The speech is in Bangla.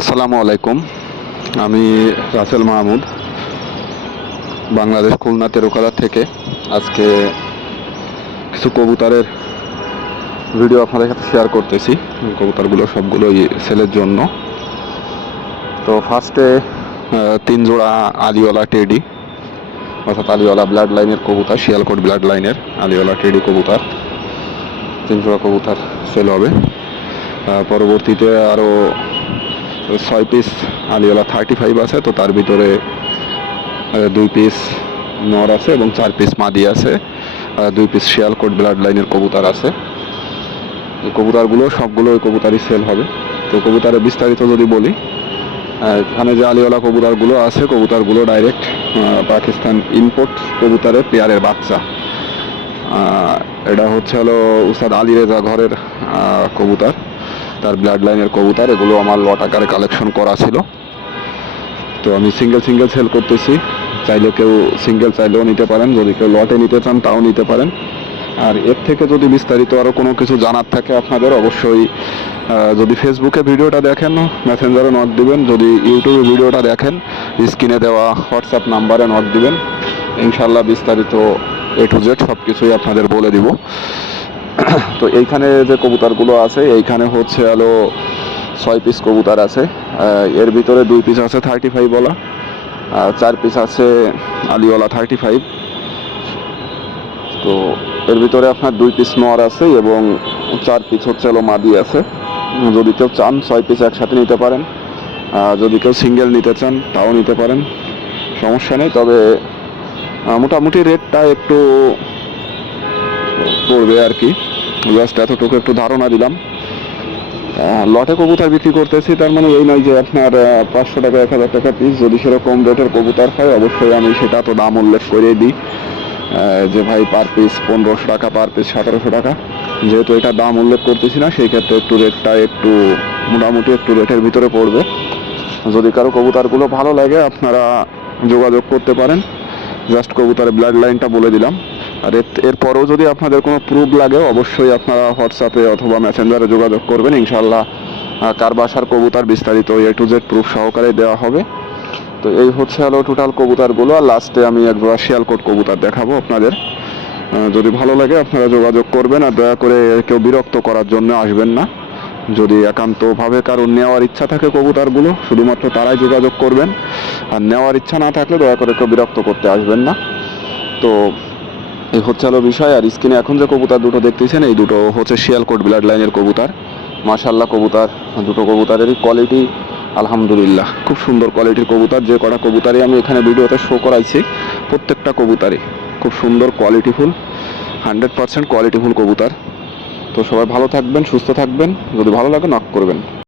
আসসালামু আলাইকুম। আমি রাসেল মাহমুদ, বাংলাদেশ খুলনা তেরোখাদা থেকে আজকে কিছু কবুতরের ভিডিও আপনাদের সাথে শেয়ার করতেছি। কবুতরগুলো সবগুলোই সেলের জন্য। তো ফার্স্টে 3 জোড়া আলিওয়ালা টেডি, অর্থাৎ আলিওয়ালা ব্লাড লাইনের কবুতর, শিয়ালকোট ব্লাড লাইনের আলিওয়ালা টেডি কবুতর 3 জোড়া কবুতর সেল হবে। পরবর্তীতে আরও 6 পিস আলিওয়ালা 35 আছে, তো তার ভিতরে 2 পিস নর আছে এবং 4 পিস মাদি আছে, 2 পিস শিয়ালকোট ব্লাড লাইনের কবুতর আছে। এই কবুতরগুলো সবগুলো ওই কবুতরই সেল হবে। তো কবুতরের বিস্তারিত যদি বলি, এখানে যে আলিওয়ালা কবুতরগুলো আছে, কবুতরগুলো ডাইরেক্ট পাকিস্তান ইম্পোর্ট কবুতরের পেয়ারের বাচ্চা। এটা হলো উস্তাদ আলী রেজা ঘরের কবুতর, তার ব্লাড লাইনের কবুতর। এগুলো আমার লট আকারে কালেকশন করা ছিল, তো আমি সিঙ্গেল সেল করতেছি। চাইলে কেউ সিঙ্গেল চাইলেও নিতে পারেন, যদি কেউ লটে নিতে চান তাও নিতে পারেন। আর এর থেকে যদি বিস্তারিত আরও কোনো কিছু জানার থাকে আপনাদের, অবশ্যই যদি ফেসবুকে ভিডিওটা দেখেন মেসেঞ্জারে নক দিবেন, যদি ইউটিউবে ভিডিওটা দেখেন স্ক্রিনে দেওয়া হোয়াটসঅ্যাপ নাম্বারে নক দিবেন। ইনশাল্লাহ বিস্তারিত A to Z সব কিছুই আপনাদের বলে দিব। তো এইখানে যে কবুতরগুলো আছে, এইখানে 6 পিস কবুতর আছে। এর ভিতরে 2 পিস আছে 35 বলা, 4 পিস আছে আলিওয়ালা 35। তো এর ভিতরে আপনার 2 পিস নর আছে এবং 4 পিস মাদি আছে। যদি কেউ চান 6 পিস একসাথে নিতে পারেন, যদি কেউ সিঙ্গেল নিতে চান তাও নিতে পারেন, সমস্যা নেই। তবে মোটামুটি রেটটা একটু পড়বে আর কি, জাস্ট এতটুকু একটু ধারণা দিলাম। লটে কবুতর বিক্রি করতেছি, তার মানে এই নয় যে আপনার 500 টাকা 1000 টাকা পিস। যদি সেরকম রেটের কবুতর হয় অবশ্যই আমি সেটা তো দাম উল্লেখ করে দিই, যে ভাই পার পিস 1500 টাকা, পার পিস 1700 টাকা। যেহেতু এটা দাম উল্লেখ করতেছি না, সেই ক্ষেত্রে একটু রেটটা একটু মোটামুটি একটু রেটের ভিতরে পড়বে। যদি কারো কবুতরগুলো ভালো লাগে আপনারা যোগাযোগ করতে পারেন। জাস্ট কবুতরের ব্লাড লাইনটা বলে দিলাম। আর এরপরেও যদি আপনাদের কোনো প্রুফ লাগে অবশ্যই আপনারা হোয়াটসঅ্যাপে অথবা মেসেঞ্জারে যোগাযোগ করবেন। ইনশাল্লাহ কার বাসার কবুতর বিস্তারিত A to Z প্রুফ সহকারে দেওয়া হবে। তো এই টোটাল কবুতরগুলো। আর লাস্টে আমি একজোড়া শিয়ালকোট কবুতর দেখাবো আপনাদের। যদি ভালো লাগে আপনারা যোগাযোগ করবেন, আর দয়া করে কেউ বিরক্ত করার জন্য আসবেন না। যদি একান্তভাবে কারোর নেওয়ার ইচ্ছা থাকে কবুতরগুলো, শুধুমাত্র তারাই যোগাযোগ করবেন। আর নেওয়ার ইচ্ছা না থাকলে দয়া করে কেউ বিরক্ত করতে আসবেন না। তো এই বিষয়। আর স্ক্রিনে এখন যে কবুতর দুটো দেখতেছেন, এই দুটো শিয়ালকোট ব্লাড লাইনের কবুতর। মাশাআল্লাহ কবুতর, দুটো কবুতরেরই কোয়ালিটি আলহামদুলিল্লাহ খুব সুন্দর কোয়ালিটির কবুতর। যে কটা কবুতরই আমি এখানে ভিডিওতে শো করাইছি, প্রত্যেকটা কবুতরই খুব সুন্দর কোয়ালিটিফুল, 100% কোয়ালিটিফুল কবুতর। তো সবাই ভালো থাকবেন, সুস্থ থাকবেন। যদি ভালো লাগে নক করবেন।